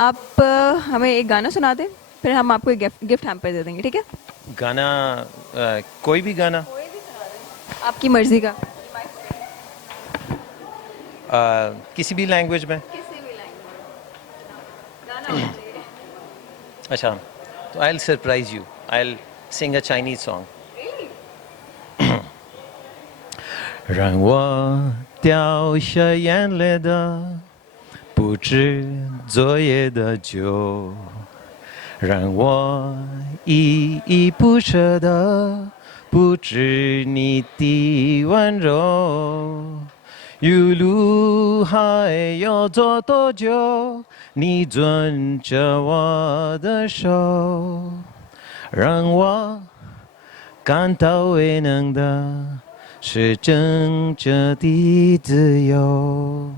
आप हमें एक गाना सुना दें, फिर हम आपको एक गिफ्ट हैम्पर दे देंगे, ठीक है? गाना कोई भी गाना। आपकी मर्जी का। किसी भी लैंग्वेज में। किसी भी लैंग्वेज गाना होना चाहिए। अच्छा, तो I will surprise you, I will sing a Chinese song. 让我掉下眼泪的不止昨夜的酒，让我依依不舍的不止你的温柔。一路还要走多久？你遵着我的手，让我感到未能的是真正的自由。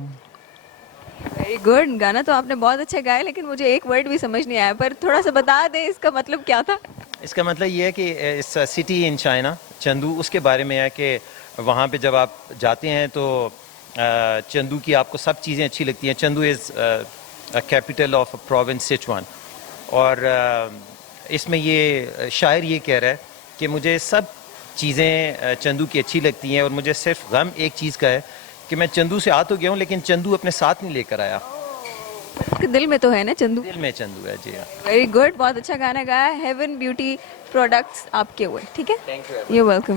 very good. गाना तो आपने बहुत अच्छा गाया, लेकिन मुझे एक वर्ड भी समझ नहीं आया, पर थोड़ा सा बता दें इसका मतलब क्या था? इसका मतलब ये है कि इस सिटी इन चाइना चंदू, उसके बारे में है कि वहाँ पे जब आप जाते हैं तो चंदू की आपको सब चीज़ें अच्छी लगती हैं। Chandu is capital of province Sichuan. और इसमें ये शायर ये कह रहा है कि मुझे सब चीज़ें चंदू की अच्छी लगती हैं और मुझे सिर्फ गम एक चीज़ का है कि मैं चंदू से आ तो गया हूँ लेकिन चंदू अपने साथ नहीं लेकर आया। आपके दिल में तो है ना चंदू? दिल में चंदू है जी हाँ। वेरी गुड, बहुत अच्छा गाना गाया। हेवन ब्यूटी प्रोडक्ट्स आपके हुए, ठीक है? Thank you. You welcome.